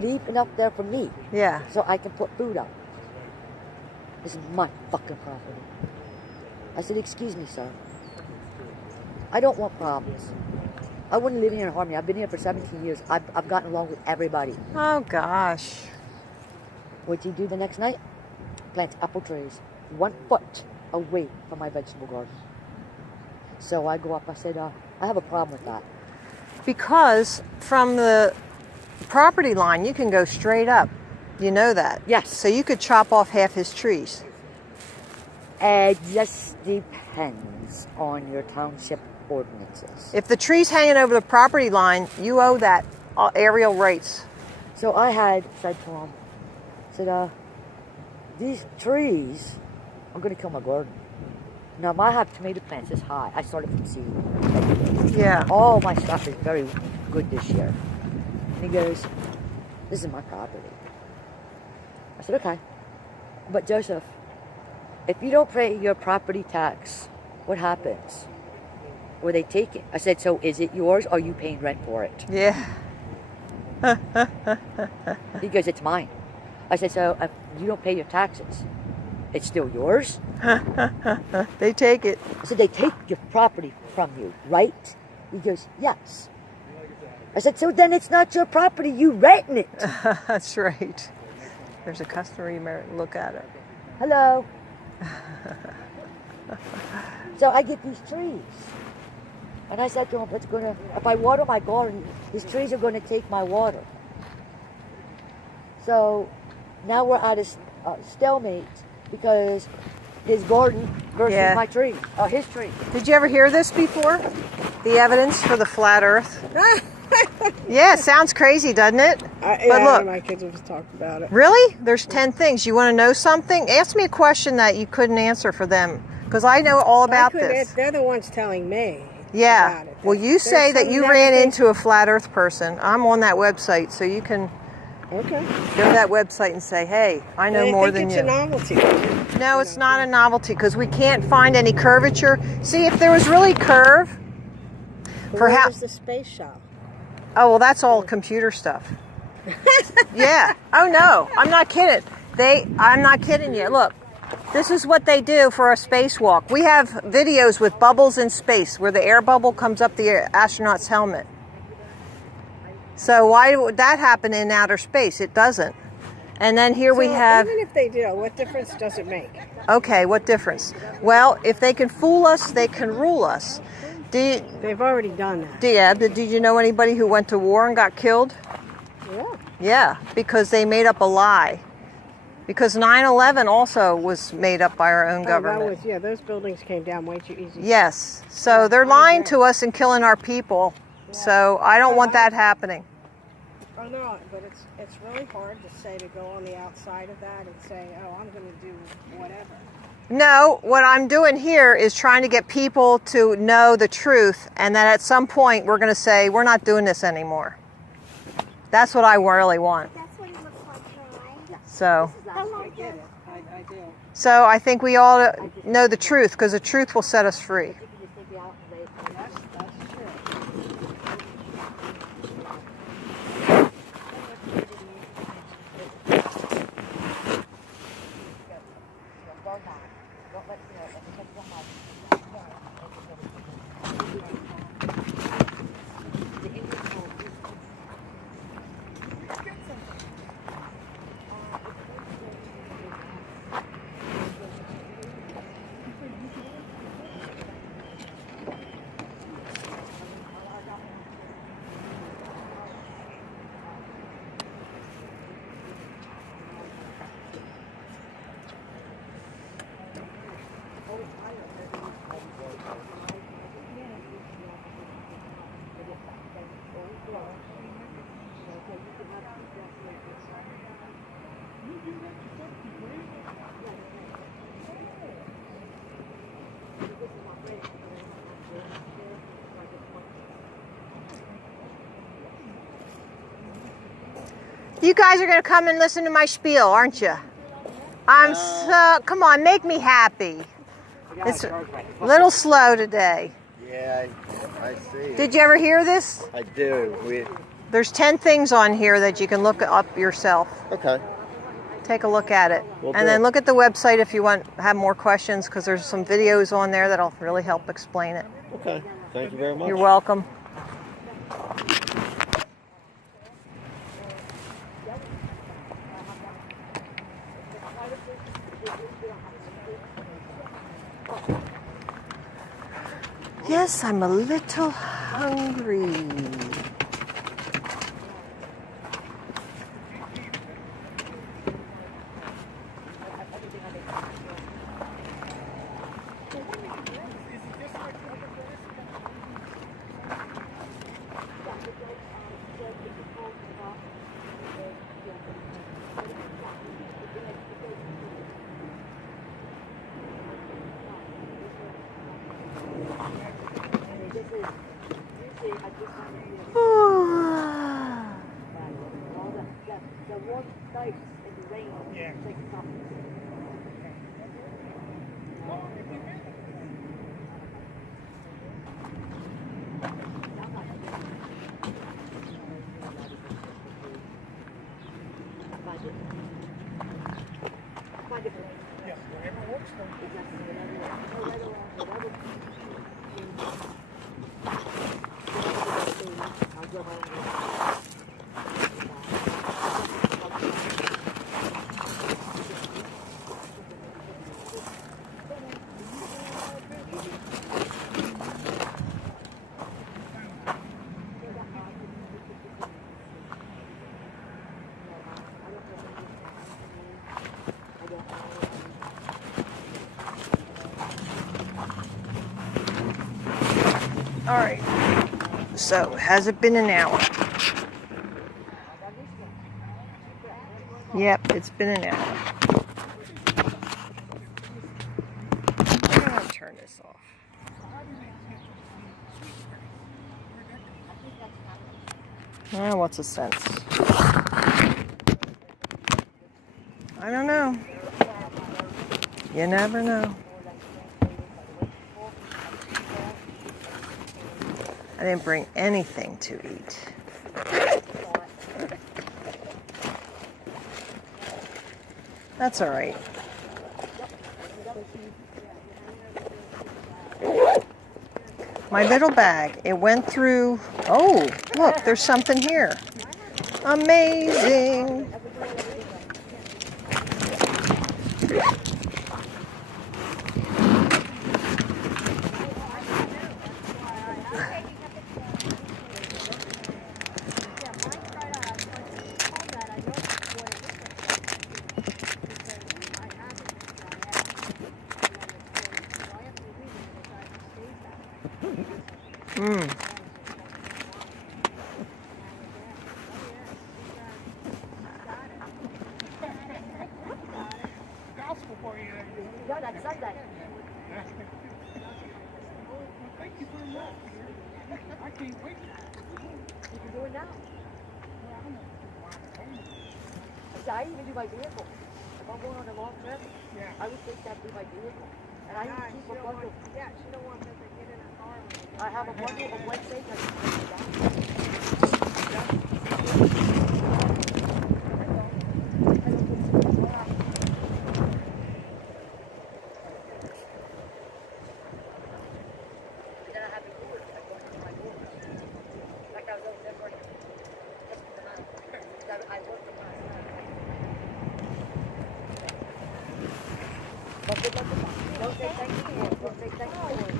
leave enough there for me. Yeah. So I can put food out. This is my fucking property. I said, excuse me, sir. I don't want problems. I wouldn't live here in harmony. I've been here for 17 years. I've gotten along with everybody. Oh, gosh. What'd you do the next night? Plant apple trees 1 foot away from my vegetable garden. So I go up, I said, I have a problem with that. Because from the property line, you can go straight up. You know that? Yes. So you could chop off half his trees. It just depends on your township ordinances. If the tree's hanging over the property line, you owe that aerial rights. So I had said to him, these trees are going to kill my garden. Now, I have tomato plants this high. I started from seed. Yeah. All my stuff is very good this year. And he goes, this is my property. I said, okay. But Joseph, if you don't pay your property tax, what happens? Or they take it. I said, so is it yours or are you paying rent for it? Yeah. He goes, it's mine. I said, so if you don't pay your taxes, it's still yours? They take it. I said, they take your property from you, right? He goes, yes. I said, so then it's not your property, you renting it. That's right. There's a customer, you may look at it. Hello. So I get these trees. And I said to him, if I water my garden, these trees are going to take my water. So now we're at a stalemate because his garden versus my tree, his tree. Did you ever hear this before? The evidence for the flat earth? Yeah, sounds crazy, doesn't it? But look, my kids have talked about it. Really? There's 10 things. You want to know something? Ask me a question that you couldn't answer for them, because I know all about this. They're the ones telling me. Yeah. About it. Well, you say that you ran into a flat earth person. I'm on that website, so you can go to that website and say, hey, I know more than you. It's a novelty. No, it's not a novelty, because we can't find any curvature. See, if there was really curve, Where's the space shop? Oh, well, that's all computer stuff. Yeah. Oh, no. I'm not kidding. I'm not kidding you. Look, this is what they do for a spacewalk. We have videos with bubbles in space where the air bubble comes up the astronaut's helmet. So why would that happen in outer space? It doesn't. And then here we have... Even if they do, what difference does it make? Okay, what difference? Well, if they can fool us, they can rule us. They've already done that. Yeah, but did you know anybody who went to war and got killed? Yeah. Yeah, because they made up a lie. Because 9/11 also was made up by our own government. Those buildings came down way too easy. Yes, so they're lying to us and killing our people. So I don't want that happening. Oh no, but it's really hard to say, to go on the outside of that and say, oh, I'm going to do whatever. No, what I'm doing here is trying to get people to know the truth, and that at some point we're going to say, we're not doing this anymore. That's what I really want. That's what it looks like, right? So, I get it. I do. so I think we all know the truth, because the truth will set us free. That's true. You guys are going to come and listen to my spiel, aren't you? Come on, make me happy. It's a little slow today. Yeah, I see. Did you ever hear this? I do. There's 10 things on here that you can look up yourself. Okay. Take a look at it. Will And do. then look at the website if you have more questions, because there's some videos on there that'll really help explain it. Okay. Thank you very much. You're welcome. Yes, I'm a little hungry. All right. So, has it been an hour? Yep, it's been an hour. I'm gonna turn this off. What's the sense? I don't know. You never know. I didn't bring anything to eat. That's all right. My little bag, it went through. Oh, look, there's something here. Amazing. I even do my vehicle. If I'm going on a long trip, I would take that to my vehicle. And I even keep a bundle. Yeah, she don't want them to get in her car. I have a bundle of one thing I can take it down. And then I have to do it. I go into my door. Like I was over there for just tonight. I worked for last night. Don't say thank you for it. Don't say thank you for it.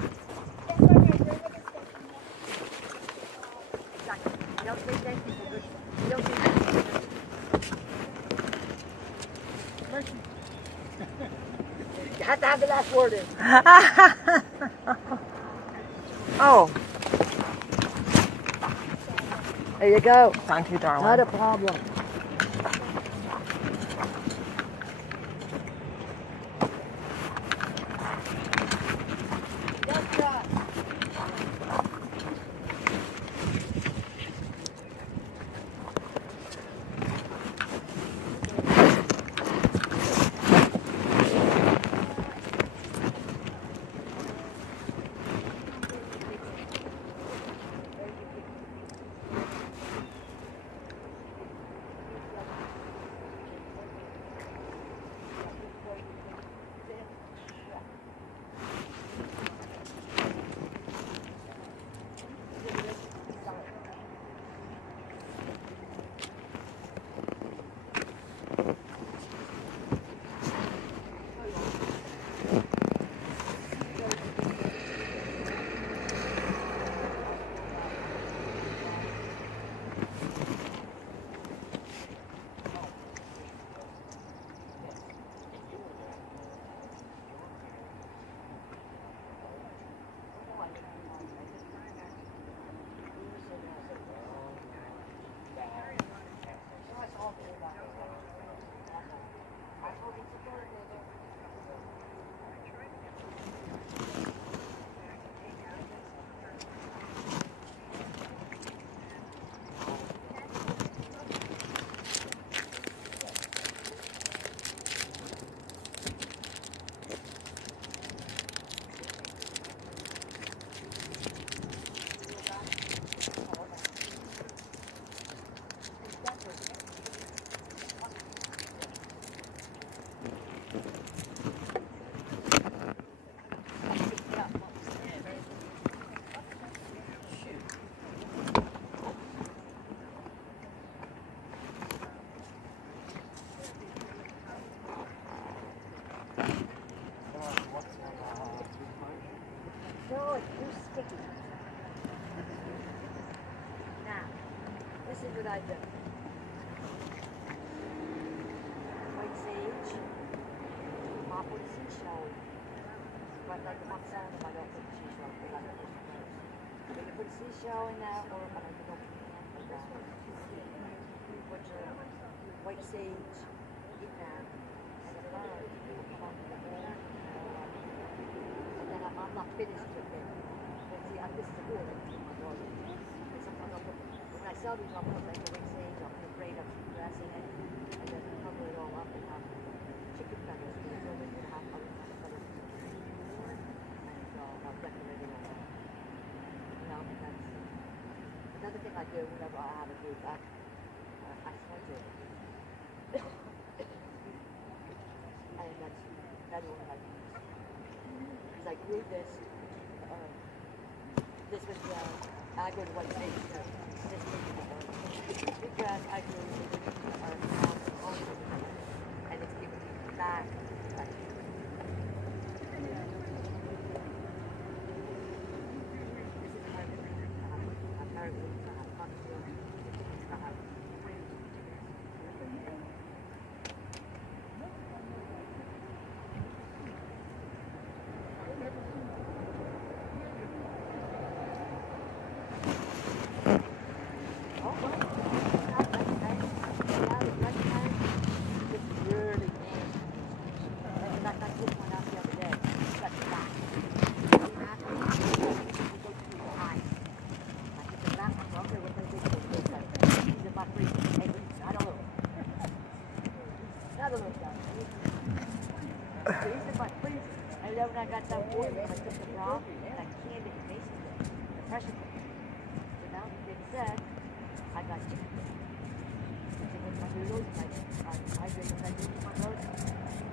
Exactly. You don't say thank you for good. You don't say thank you for good. You have to have the last word in. Oh, There you go. thank you, darling. Not a problem. No, it's too sticky. Now, this is what I've done. White sage, mop with seashell. But like the mop sound if I don't put the seashell, because I don't put the first. You can put seashell in there, or I don't put that. Put your white sage in there, and the bird will come up with the whole. I'm not finished with it. But see, this is a good one. Sometimes I'll put, when I sell these, I'll put like the white sage, I'll put a braid of grass in it, and then cover it all up and have chicken feathers. Because it's always going to have other kind of feathers. And so I'll decorate it all up. You know, and that's another thing I do whenever I have a group. I smudge it. And that's better when I use. I grew this was I grew the white sage. This was because I grew and it's giving me back. Like, this is my apparently and then when I got that water, I took the rock and I canned it and basically the pressure cooker. So now it said I got chicken. So with my noodles, I drink when I do my roast,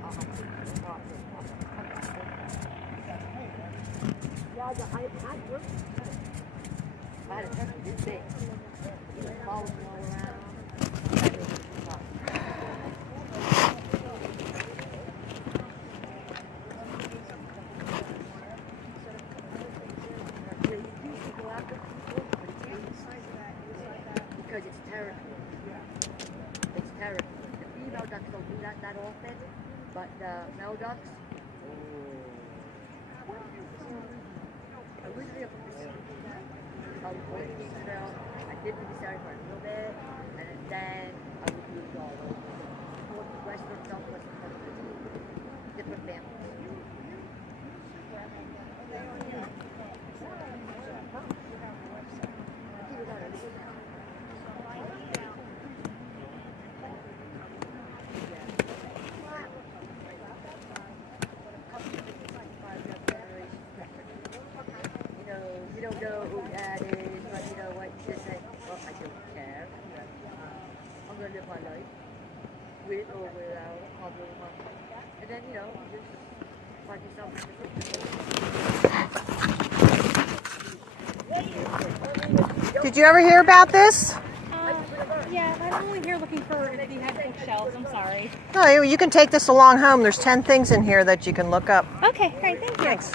I'll have chicken broth. Yeah, I worked. I had a turkey this big. It was following me all around. Because it's territory. It's territory. The female ducks don't do that often, but the male ducks. Originally, I put the seed. I was going to Israel. I did the dessert for a little bit, and then I would do it all over. Western, southwestern countries, different families. You don't know who that is, but you know what? You just say, well, I don't care. I'm going to live my life, with or without, and then, you know, just find yourself. Did you ever hear about this? Yeah, but I'm only here looking for if you have bookshelves. I'm sorry. No, you can take this along home. There's 10 things in here that you can look up. Okay, great. Thank you. Thanks.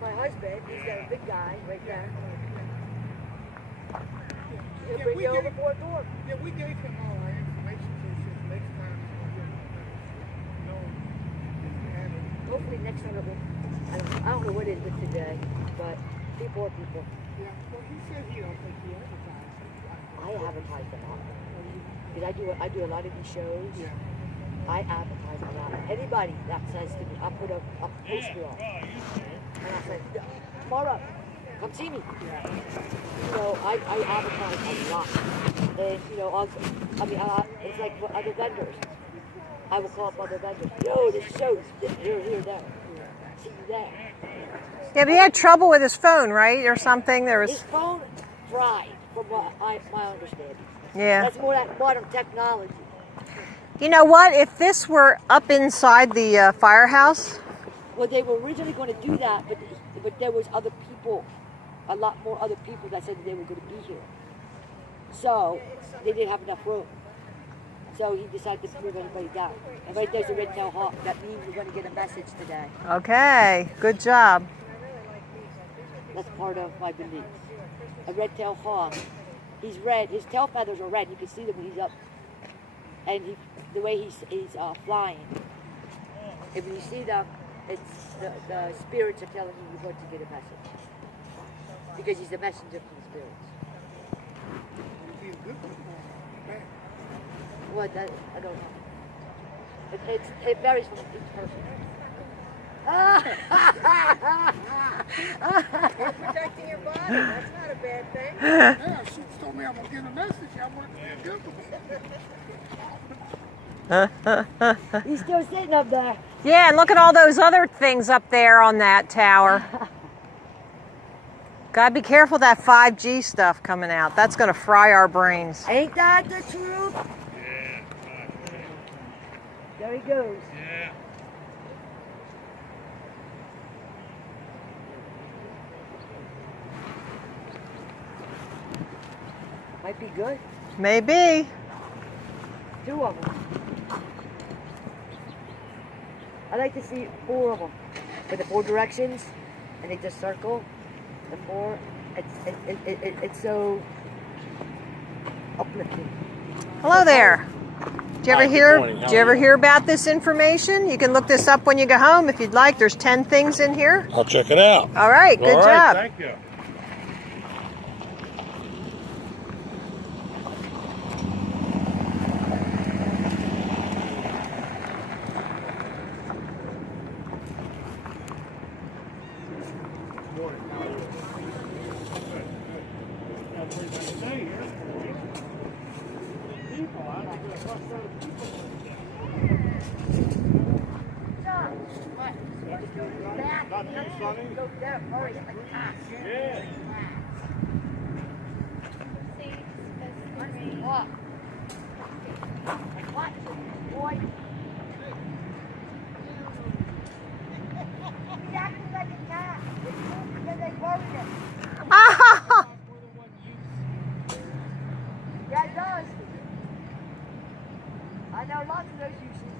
My husband, he's got a big guy right there. He'll Yeah, bring we you over gave- for a tour. Yeah, we gave him all our information, so he said next time, Hopefully next time it'll be, I don't know what it is today, but people are people. Yeah, well, he said he don't think he advertised. I advertise a lot. Because I do a lot of these shows. Yeah. I advertise a lot. Anybody that says to me, I put a poster up. And I say, tomorrow, come see me. You know, I advertise a lot. And, you know, also, I mean, it's like for other vendors. I will call up other vendors. Yo, this show's here, there. See you there. Yeah, but he had trouble with his phone, right, or something. There was. His phone fried, from what my understanding. Yeah. That's more that modern technology. You know what? If this were up inside the firehouse, Well, they were originally going to do that, but there was other people, a lot more other people that said that they were going to be here. So they didn't have enough room. So he decided to move everybody down. And right there's a red-tailed hawk. That means we're going to get a message today. okay, good job. That's part of my beliefs. A red-tailed hawk. He's red. His tail feathers are red. You can see them when he's up. And the way he's flying. And when you see them, it's the spirits are telling you you're going to get a message. Because he's the messenger from the spirits. He's a good performer. Man. Well, I don't know. It varies from each person. You're protecting your body. That's not a bad thing. Yeah, she told me I'm going to get a message. I want to be a good. He's still sitting up there. Yeah, and look at all those other things up there on that tower. Gotta be careful of that 5G stuff coming out. That's gonna fry our brains. Ain't that the truth? There he goes. Yeah. Might be good. Maybe. 2 of them. I like to see 4 of them. With the 4 directions, and they just circle. The 4. It's so uplifting. Hello there. Did you ever hear about this information? You can look this up when you go home if you'd like. There's 10 things in here. I'll check it out. All right, good All right, job. thank you. Yeah, it does. I know lots of those uses.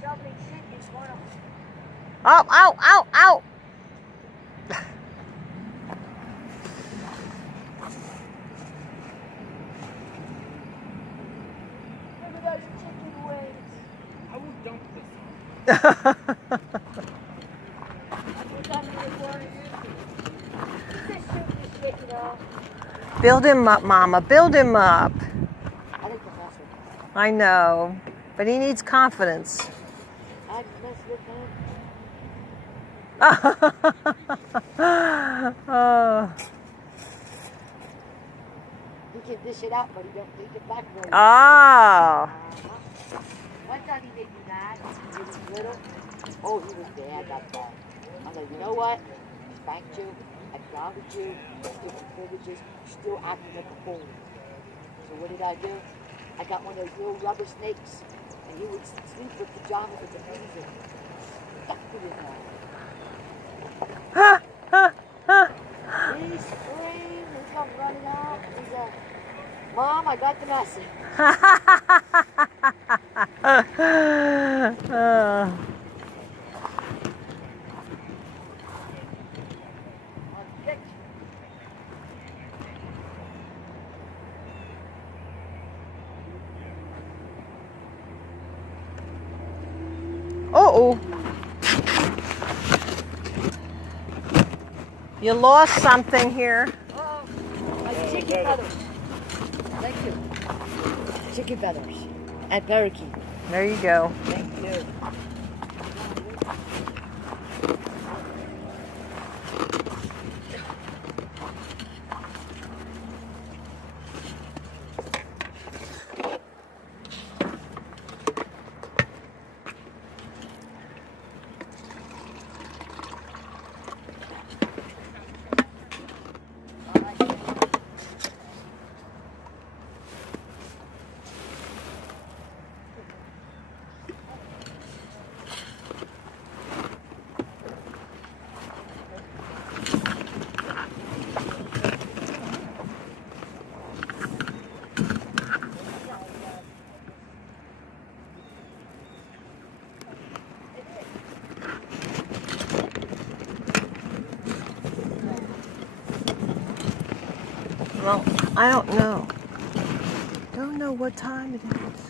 Shoveling shit is one of them. Oh, ow, ow, ow. Look at those chicken wings. I will dump this. That's what I'm going to Just shoot this shit, you know. Build him up, Mama. Build him up. I think Professor. I know, but he needs confidence. I mess with him. Oh. He can dish it out, but he can back roll. Oh. One time he made me mad when he was little. Oh, he was bad that time. I'm like, you know what? I spanked you. I grounded you. Different privileges. Still acting like a fool. So what did I do? I got one of those little rubber snakes, and he would sleep with pajamas with the music. Stuck to his head. He screamed. He comes running out. He's like, Mom, I got the message. Uh-oh. You lost something here. Oh, my chicken feathers. Thank you. Chicken feathers and parakeet. There you go. Thank you. Well, I don't know. Don't know what time it is.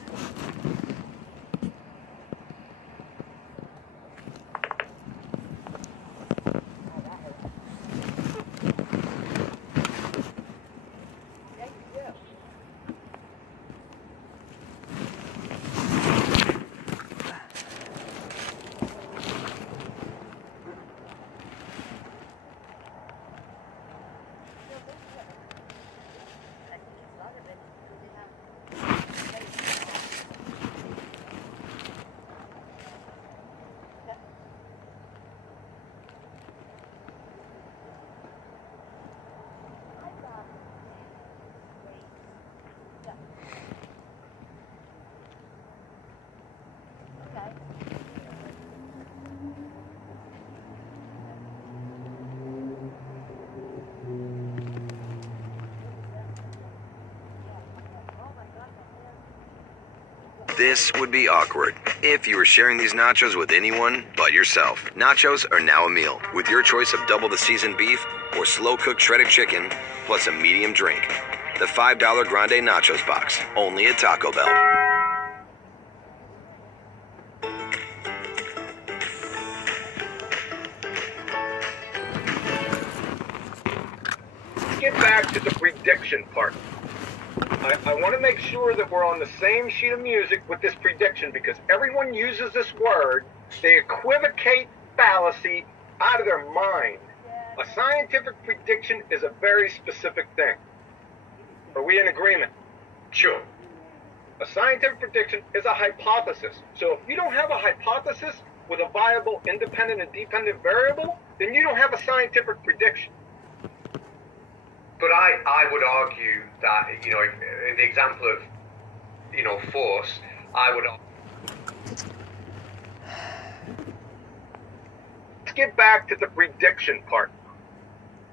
This would be awkward if you were sharing these nachos with anyone but yourself. Nachos are now a meal with your choice of double the seasoned beef or slow-cooked shredded chicken plus a medium drink. The $5 Grande Nachos box, only at Taco Bell. Let's get back to the prediction part. I want to make sure that we're on the same sheet of music with this prediction because everyone uses this word. They equivocate fallacy out of their mind. A scientific prediction is a very specific thing. Are we in agreement? Sure. A scientific prediction is a hypothesis. So if you don't have a hypothesis with a viable independent and dependent variable, then you don't have a scientific prediction. But I would argue that, in the example of, force, I would argue. Let's get back to the prediction part.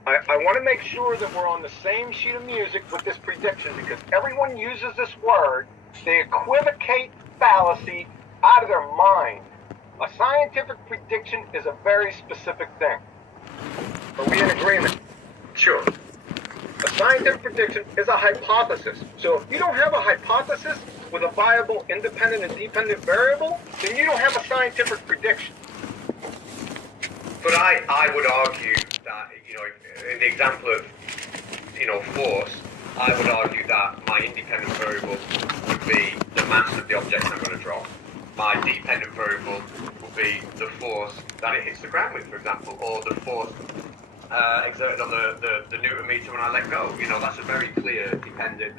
I want to make sure that we're on the same sheet of music with this prediction because everyone uses this word. They equivocate fallacy out of their mind. A scientific prediction is a very specific thing. Are we in agreement? Sure. A scientific prediction is a hypothesis. So if you don't have a hypothesis with a viable independent and dependent variable, then you don't have a scientific prediction. But I would argue that, in the example of, force, I would argue that my independent variable would be the mass of the object I'm going to drop. My dependent variable would be the force that it hits the ground with, for example, or the force exerted on the Newton meter when I let go. That's a very clear independent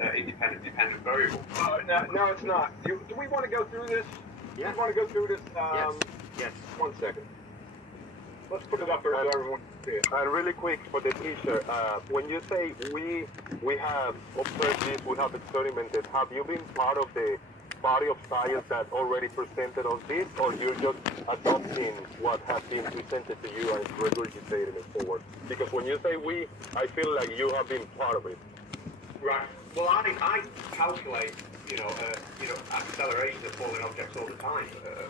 variable. No, it's not. Do we want to go through this? Yeah. Do we want to go through this? Yes. 1 second. Let's put it up there so everyone can see it. And really quick for the teacher, when you say we have observed this, we have experimented, have you been part of the body of science that already presented us this, or you're just adopting what has been presented to you and regurgitating it forward? Because when you say we, I feel like you have been part of it. Right. Well, I calculate, acceleration of falling objects all the time.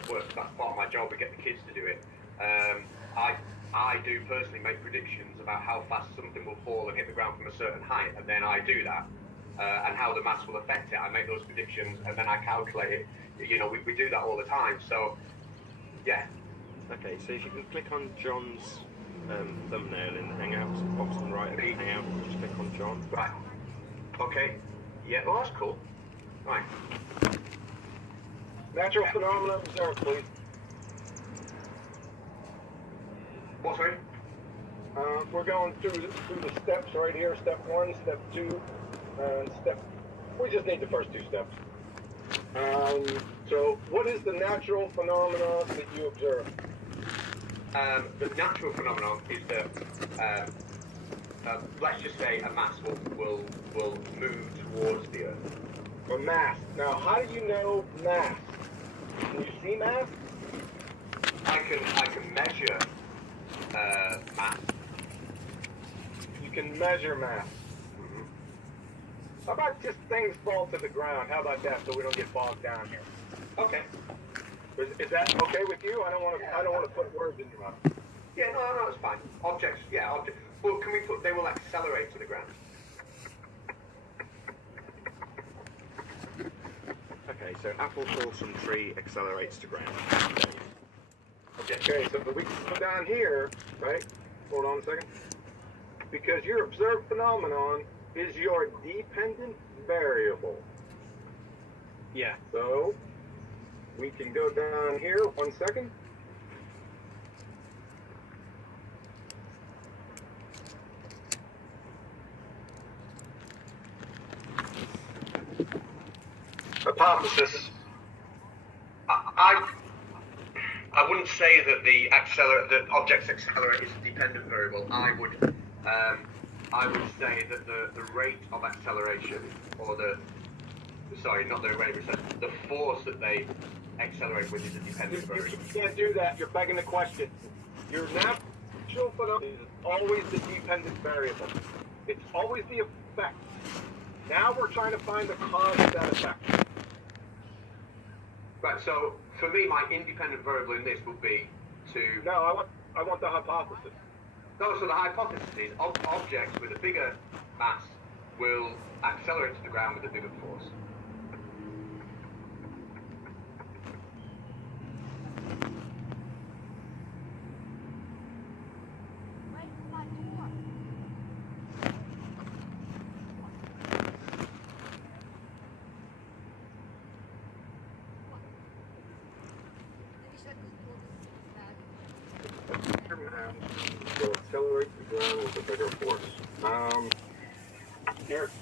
That's part of my job. We get the kids to do it. I do personally make predictions about how fast something will fall and hit the ground from a certain height, and then I do that. And how the mass will affect it. I make those predictions and then I calculate it. We do that all the time. So, yeah. Okay, so if you can click on John's thumbnail in the Hangouts, bottom right of the Hangout. Just click on John. Right. Okay. Yeah. Oh, that's cool. Right. Natural phenomena observed, please. What, sorry? We're going through the steps right here. Step 1, step 2, and step. We just need the first 2 steps. So, what is the natural phenomena that you observe? The natural phenomenon is that, let's just say, a mass will move towards the Earth. A mass. Now, how do you know mass? Can you see mass? I can measure mass. You can measure mass. How about just things fall to the ground? How about that, so we don't get bogged down here? Okay. Is that okay with you? I don't want to put words in your mouth. Yeah, no, it's fine. Objects, yeah, objects. Well, can we put? They will accelerate to the ground. Okay, so apple falls from tree, accelerates to ground. Okay, so we can go down here, right? Hold on a second. Because your observed phenomenon is your dependent variable. Yeah. So we can go down here, 1 second. Hypothesis. I wouldn't say that the object's accelerate is a dependent variable. I would say that the rate of acceleration, or the force that they accelerate with is a dependent variable. You can't do that. You're begging the question. Your natural phenomenon is always the dependent variable. It's always the effect. Now we're trying to find the cause of that effect. Right, so for me, my independent variable in this would be to... No, I want the hypothesis. No, so the hypothesis is objects with a bigger mass will accelerate to the ground with a bigger force. Will accelerate the ground with a bigger force.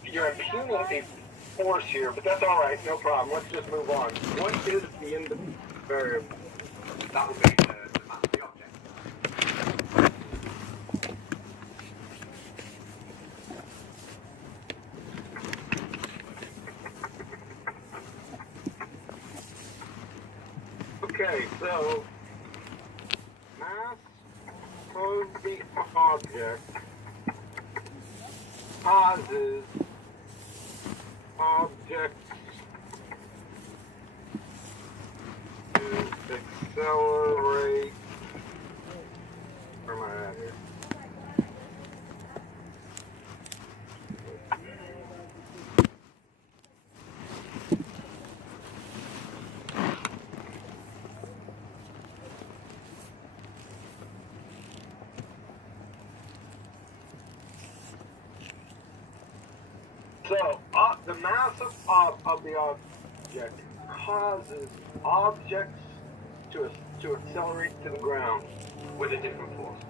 You're impugning a force here, but that's all right, no problem. Let's just move on. What is the independent variable? That would be the mass of the object. Okay, so mass of the object causes objects to accelerate. Where am I at here? So, the mass of the object causes objects to accelerate to the ground With a different force.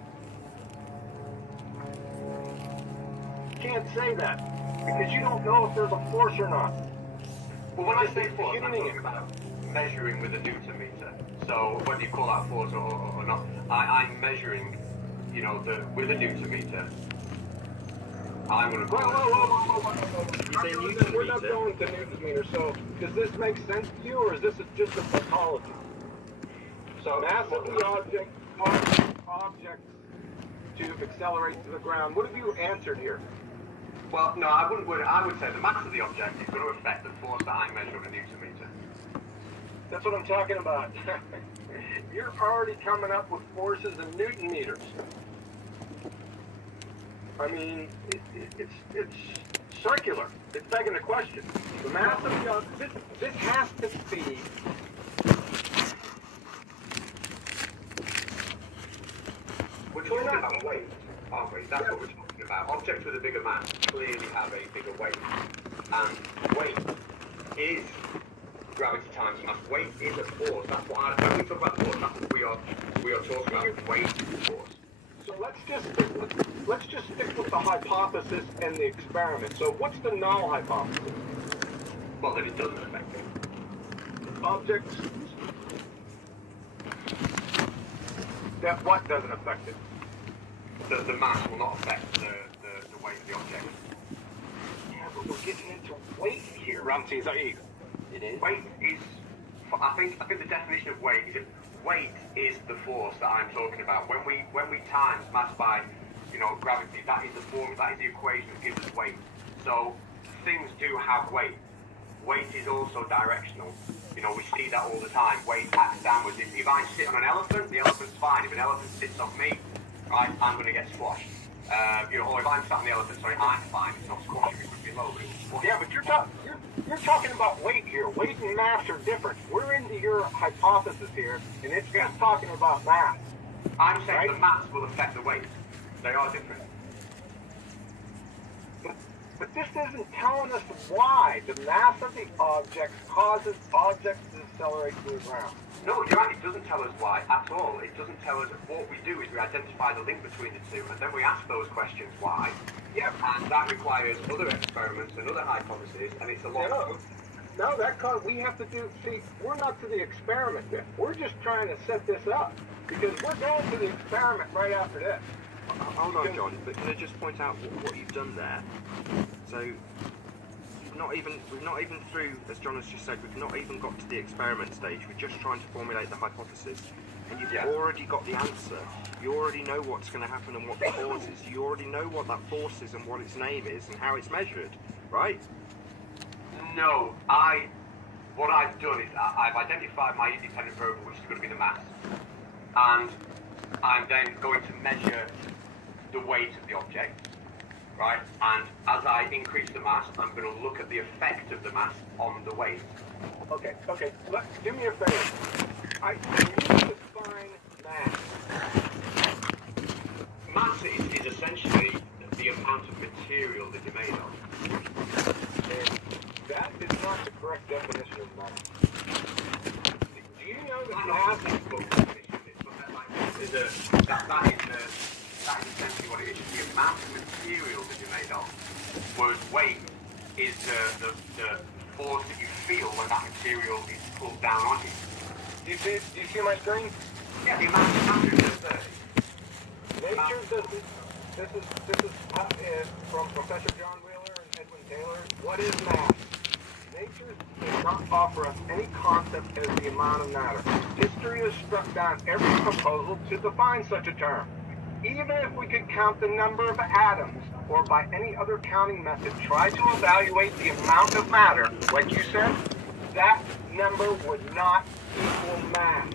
You can't say that because you don't know if there's a force or not. Well, when I say force, I'm talking about measuring with a Newton meter. So whether you call that force or not, I'm measuring, with a Newton meter. I'm going to call We're not going to Newton meter. So does this make sense to you, or is this just a tautology? So mass of the object causes objects to accelerate to the ground. What have you answered here? Well, no, I wouldn't. I would say the mass of the object is going to affect the force that I measure with a Newton meter. That's what I'm talking about. You're already coming up with forces in Newton meters. I mean, it's circular. It's begging the question. The mass of the object, this has to be talking about weight, aren't we? That's what we're talking about. Objects with a bigger mass clearly have a bigger weight. And weight is gravity times mass. Weight is a force. That's what when we talk about force, that's what we are talking about. Weight is force. So let's just stick with the hypothesis and the experiment. So what's the null hypothesis? Well, that it doesn't affect it. Objects. That what doesn't affect it? The mass will not affect the weight of the object. Yeah, but we're getting into weight here. Ramsey, is that you? It is. Weight is. I think the definition of weight is the force that I'm talking about. When we times mass by, gravity, that is the formula, that is the equation that gives us weight. So things do have weight. Weight is also directional. We see that all the time. Weight acts downwards. If I sit on an elephant, the elephant's fine. If an elephant sits on me, right, I'm going to get squashed. Or if I'm sat on the elephant, sorry, I'm fine. It's not squashing me below, but it's squashing. Yeah, but you're talking about weight here. Weight and mass are different. We're into your hypothesis here, and it's just talking about mass. I'm saying the mass will affect the weight. They are different. But this isn't telling us why the mass of the objects causes objects to decelerate to the ground. No, you're right. It doesn't tell us why at all. It doesn't tell us. What we do is we identify the link between the two, and then we ask those questions why. Yeah, and that requires other experiments and other hypotheses, and it's a lot. No, we have to do. See, we're not to the experiment yet. We're just trying to set this up because we're going to the experiment right after this. Hold on, John, but can I just point out what you've done there? So, we've not even through, as John has just said, we've not even got to the experiment stage. We're just trying to formulate the hypothesis. And you've already got the answer. You already know what's going to happen and what the cause is. You already know what that force is and what its name is and how it's measured, right? No, what I've done is I've identified my independent variable, which is going to be the mass. And I'm then going to measure the weight of the object, right? And as I increase the mass, I'm going to look at the effect of the mass on the weight. Okay. Do me a favor. I need to define mass. Mass is essentially the amount of material that you're made of. And that is not the correct definition of mass. Do you know that mass is that is essentially what it is. The amount of material that you're made of. Whereas weight is the force that you feel when that material is pulled down on you. Do you see my screen? Yeah, the amount of matter is there. Nature does this. This is from Professor John Wheeler and Edwin Taylor. What is mass? Nature does not offer us any concept as the amount of matter. History has struck down every proposal to define such a term. Even if we could count the number of atoms, or by any other counting method, try to evaluate the amount of matter, like you said, that number would not equal mass.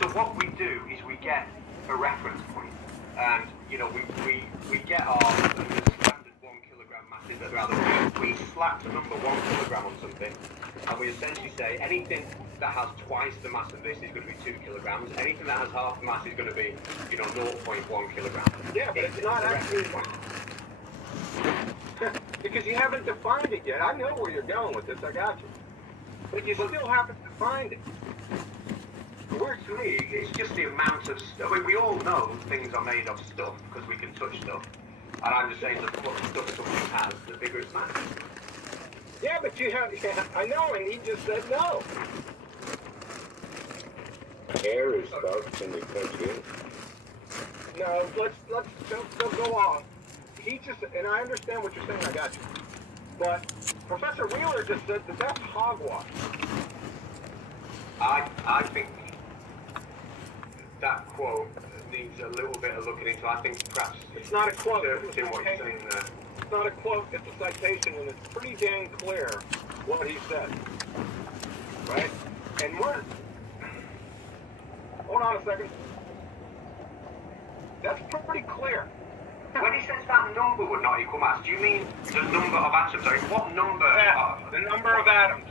So what we do is we get a reference point, and we get our standard 1 kilogram masses that are out there. We slap the number 1 kilogram on something, and we essentially say anything that has twice the mass of this is going to be 2 kilograms. Anything that has half the mass is going to be, 0.1 kilogram. Yeah, but it's not actually. Because you haven't defined it yet. I know where you're going with this. I got you. But you still haven't defined it. Works for me, it's just the amount of stuff. I mean, we all know things are made of stuff because we can touch stuff. And I'm just saying that the more stuff something has, the bigger its mass. Yeah, but you have. Yeah, I know, and he just said no. Air is stuff. Can you touch it? No, let's don't go on. He just, and I understand what you're saying. I got you. But Professor Wheeler just said that that's hogwash. I think that quote needs a little bit of looking into. I think perhaps it's not a quote. It's what you're saying there. It's not a quote. It's a citation, and it's pretty dang clear what he said. Right? And we're. Hold on a second. That's pretty clear. When he says that number would not equal mass, do you mean the number of atoms? Sorry, what number? The number of atoms.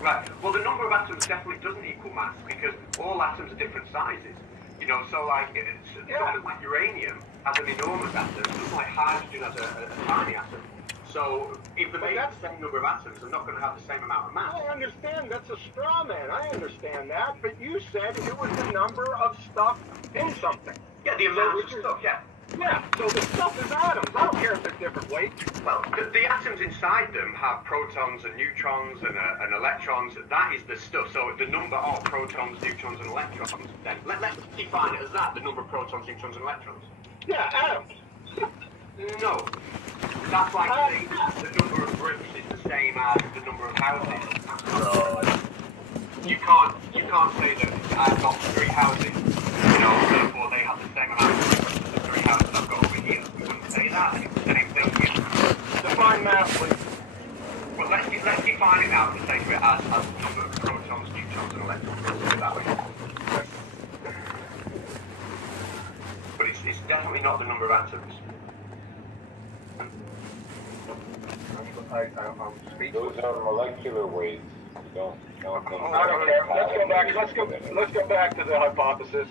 Right. Well, the number of atoms definitely doesn't equal mass because all atoms are different sizes. You know, so like, something like uranium has an enormous atom, something like hydrogen has a tiny atom. So if they make the same number of atoms, they're not going to have the same amount of mass. I understand that's a straw man. I understand that, but you said it was the number of stuff in something. Yeah, the amount of stuff, yeah. Yeah, so the stuff is atoms. I don't care if they're different weights. Well, the atoms inside them have protons and neutrons and electrons. That is the stuff. So the number of protons, neutrons, and electrons, then let's define it as that, the number of protons, neutrons, and electrons. Yeah, atoms. No. That's like saying the number of bricks is the same as the number of houses. You can't say that I've got 3 houses, you know, therefore they have the same amount of bricks as the 3 houses I've got over here. We wouldn't say that. It's the same thing here. Define mass, please. Well, let's define it now for the sake of it as the number of protons, neutrons, and electrons. Let's do it that way. But it's definitely not the number of atoms. I'm speechless. Those are molecular weights. Don't I don't care. Let's go back to the hypothesis.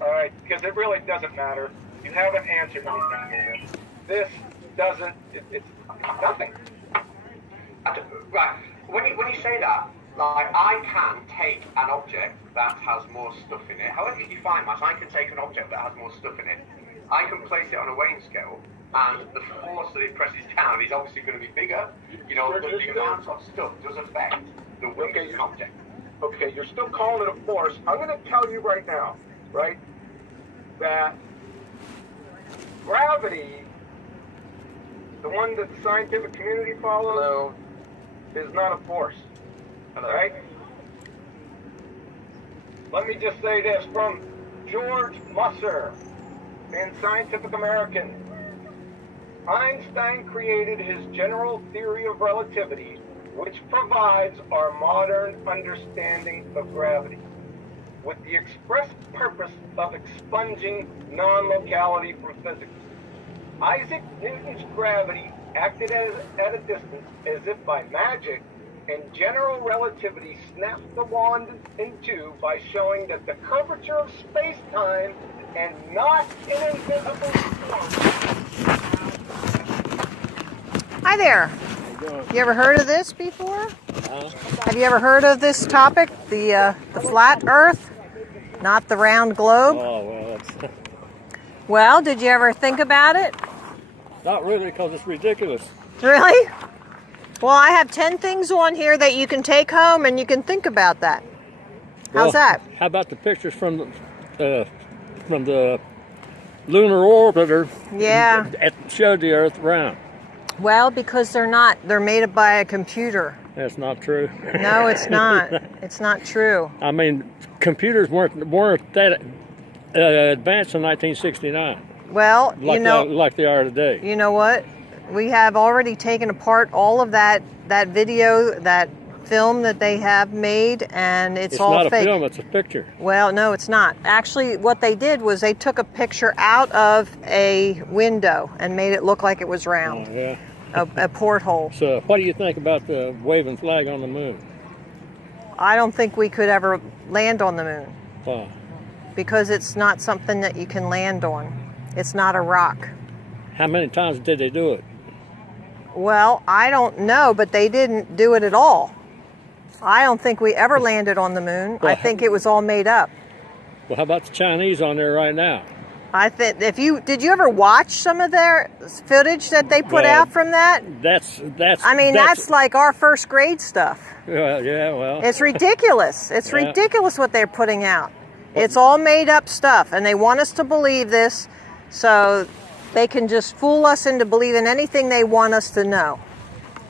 All right, because it really doesn't matter. You haven't answered anything here. This doesn't. It's nothing. Right. When you say that, like I can take an object that has more stuff in it. However you define mass, I can take an object that has more stuff in it. I can place it on a weighing scale, and the force that it presses down is obviously going to be bigger. You know, the amount of stuff does affect the weight of an object. Okay, you're still calling it a force. I'm going to tell you right now, right, that gravity, the one that the scientific community follows, is not a force. Right? Let me just say this from George Musser in Scientific American. Einstein created his general theory of relativity, which provides our modern understanding of gravity, with the express purpose of expunging non-locality from physics. Isaac Newton's gravity acted at a distance as if by magic, and general relativity snapped the wand in two by showing that the curvature of space-time and not in invisible form. Hi there. You ever heard of this before? Have you ever heard of this topic, the flat Earth, not the round globe? Oh, well, that's... Well, did you ever think about it? Not really, because it's ridiculous. Really? Well, I have 10 things on here that you can take home and you can think about that. How's that? How about the pictures from the lunar orbiter? Yeah. That showed the Earth round. Well, because they're not. They're made up by a computer. That's not true. No, it's not. It's not true. I mean, computers weren't that advanced in 1969. Well, like they are today. You know what? We have already taken apart all of that video, that film that they have made, and it's all not fake. A film, it's a picture. Well, no, it's not. Actually, what they did was they took a picture out of a window and made it look like it was round. Oh, yeah. A porthole. So, what do you think about the waving flag on the moon? I don't think we could ever land on the moon. Why? Because it's not something that you can land on. It's not a rock. How many times did they do it? Well, I don't know, but they didn't do it at all. I don't think we ever landed on the moon. Well, I think it was all made up. Well, how about the Chinese on there right now? I think did you ever watch some of their footage that they put out from that? That's like our first grade stuff. Well. It's ridiculous. It's ridiculous what they're putting out. It's all made up stuff, and they want us to believe this so they can just fool us into believing anything they want us to know.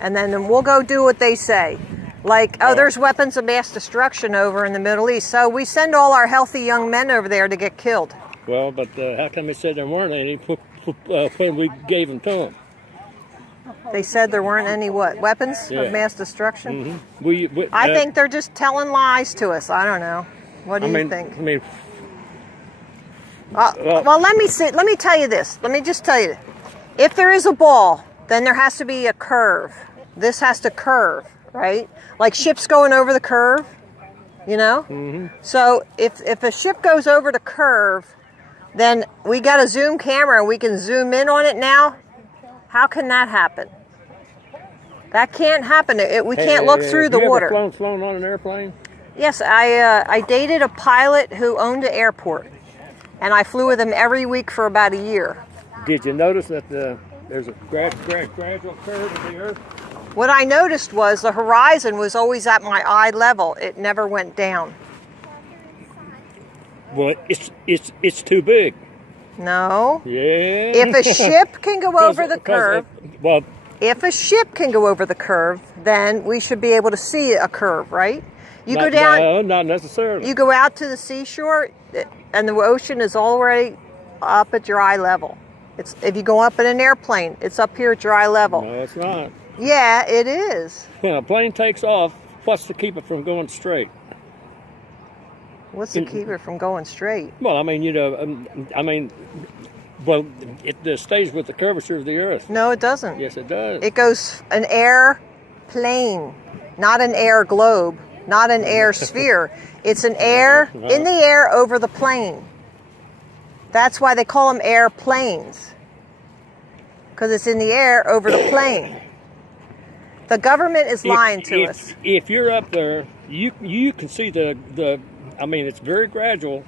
And then we'll go do what they say. Like, there's weapons of mass destruction over in the Middle East, so we send all our healthy young men over there to get killed. Well, but how come they said there weren't any when we gave them to them? They said there weren't any weapons of mass destruction? Mm-hmm. I think they're just telling lies to us. I don't know. What do you think? I mean, well, let me tell you this. Let me just tell you. If there is a ball, then there has to be a curve. This has to curve, right? Like ships going over the curve. You know? Mm-hmm. So if a ship goes over the curve, then we got a zoom camera and we can zoom in on it now. How can that happen? That can't happen. We can't look through the water. Have you ever flown on an airplane? Yes, I dated a pilot who owned an airport, and I flew with him every week for about a year. Did you notice that there's a gradual curve of the Earth? What I noticed was the horizon was always at my eye level. It never went down. Well, it's too big. No. Yeah. If a ship can go over the curve, if a ship can go over the curve, then we should be able to see a curve, right? You go down. No, not necessarily. You go out to the seashore, and the ocean is already up at your eye level. It's if you go up in an airplane, it's up here at your eye level. No, it's not. Yeah, it is. When a plane takes off, what's to keep it from going straight? What's to keep it from going straight? Well, I mean, it stays with the curvature of the Earth. No, it doesn't. Yes, it does. It goes an airplane, not an air globe, not an air sphere. It's an air in the air over the plane. That's why they call them airplanes, because it's in the air over the plane. The government is lying to us. If you're up there, you can see the. I mean, it's very gradual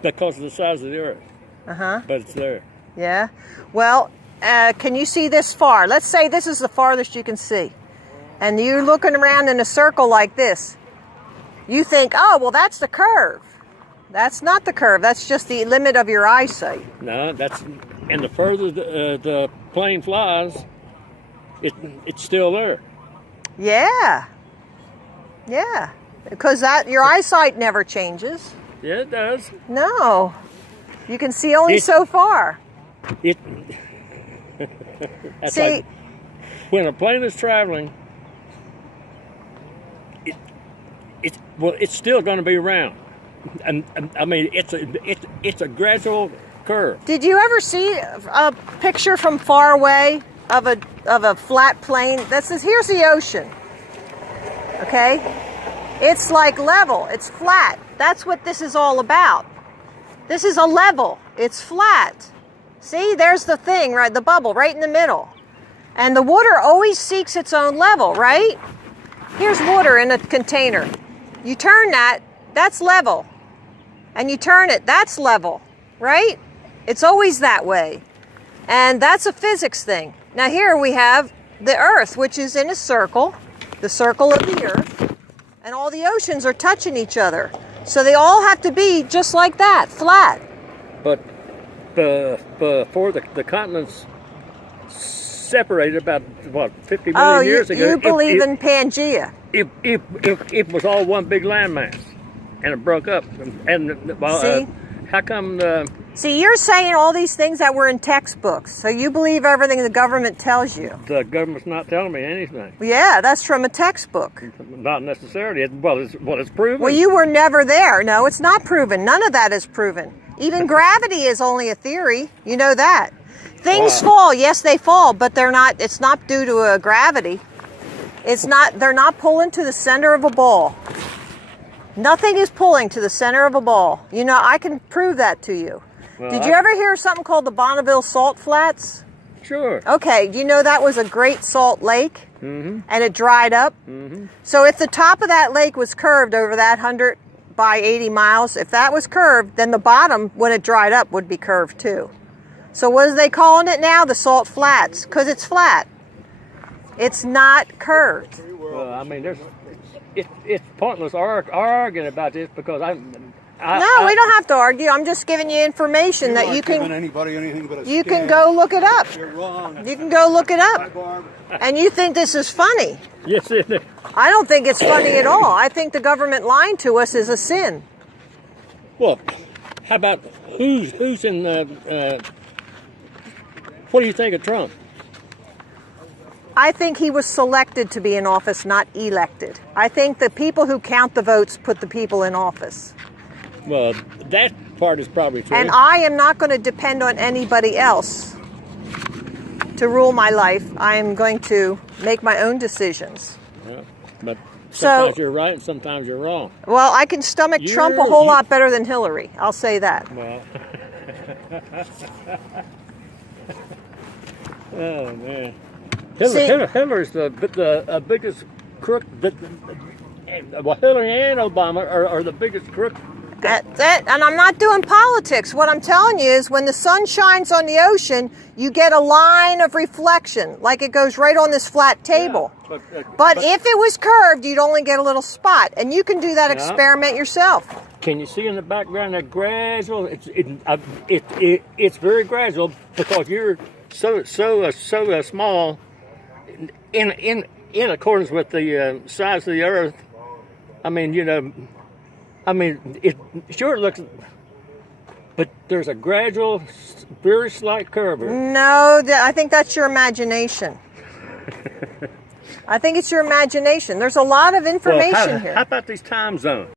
because of the size of the Earth. Uh-huh. But it's there. Yeah. Well, can you see this far? Let's say this is the farthest you can see. And you're looking around in a circle like this. You think, oh, well, that's the curve. That's not the curve. That's just the limit of your eyesight. No, and the further the plane flies, it's still there. Yeah. Yeah. Because your eyesight never changes. Yeah, it does. No. You can see only so far. That's like when a plane is traveling, it's still going to be round. And I mean, it's a gradual curve. Did you ever see a picture from far away of a flat plane? Here's the ocean. Okay? It's like level. It's flat. That's what this is all about. This is a level. It's flat. See, there's the thing, right? The bubble right in the middle. And the water always seeks its own level, right? Here's water in a container. You turn that, that's level. And you turn it, that's level, right? It's always that way. And that's a physics thing. Now here we have the Earth, which is in a circle, the circle of the Earth. And all the oceans are touching each other. So they all have to be just like that, flat. But before the continents separated about, 50 million years ago. You believe in Pangea. It was all one big landmass. And it broke up. And See? How come See, you're saying all these things that were in textbooks. So you believe everything the government tells you. The government's not telling me anything? Yeah, that's from a textbook. Not necessarily. It's proven. Well, you were never there. No, it's not proven. None of that is proven. Even gravity is only a theory. You know that. Things fall. Yes, they fall, but they're not. It's not due to a gravity. It's not. They're not pulling to the center of a ball. Nothing is pulling to the center of a ball. You know, I can prove that to you. Well, did you ever hear something called the Bonneville Salt Flats? Sure. Okay, do you know that was a great salt lake? Mm-hmm. And it dried up? Mm-hmm. So if the top of that lake was curved over that 100 by 80 miles, if that was curved, then the bottom, when it dried up, would be curved too. So what are they calling it now? The Salt Flats, because it's flat. It's not curved. Well, I mean, it's pointless arguing about this because no, we don't have to argue. I'm just giving you information that you can. Anybody anything but a you can go look it up. You're wrong. You can go look it up. Hi, Barb. And you think this is funny? Yes, it is. I don't think it's funny at all. I think the government lying to us is a sin. Well, how about who's in the? What do you think of Trump? I think he was selected to be in office, not elected. I think the people who count the votes put the people in office. Well, that part is probably true. And I am not going to depend on anybody else to rule my life. I am going to make my own decisions. Yeah, but Sometimes you're right and sometimes you're wrong. Well, I can stomach Trump a whole lot better than Hillary. I'll say that. Well. Oh man. Hillary's the biggest crook. Well, Hillary and Obama are the biggest crook. That's it. And I'm not doing politics. What I'm telling you is when the sun shines on the ocean, you get a line of reflection, like it goes right on this flat table. Yeah, but if it was curved, you'd only get a little spot. And you can do that experiment yourself. Can you see in the background that gradual? It's very gradual because you're so small in accordance with the size of the Earth. I mean, you know, it sure looks, but there's a gradual, very slight curve here. No, I think that's your imagination. I think it's your imagination. There's a lot of information here. How about these time zones?